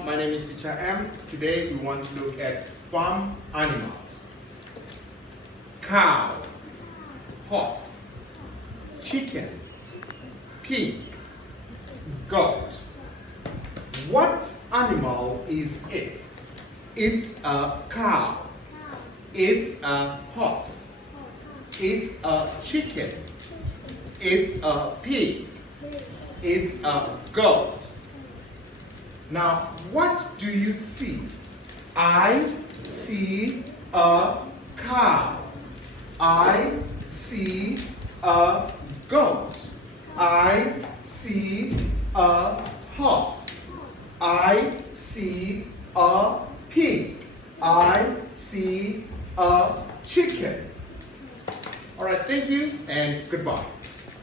everyone, my name is Teacher M. Today we want to look at farm animals. Cow, horse, chicken, pig, goat. What animal is it? It's a cow. It's a horse. It's a chicken. It's a pig. It's a goat. Now, what do you see? I see a cow. I see a goat. I see a horse. I see a pig. I see a chicken. All right, thank you and goodbye.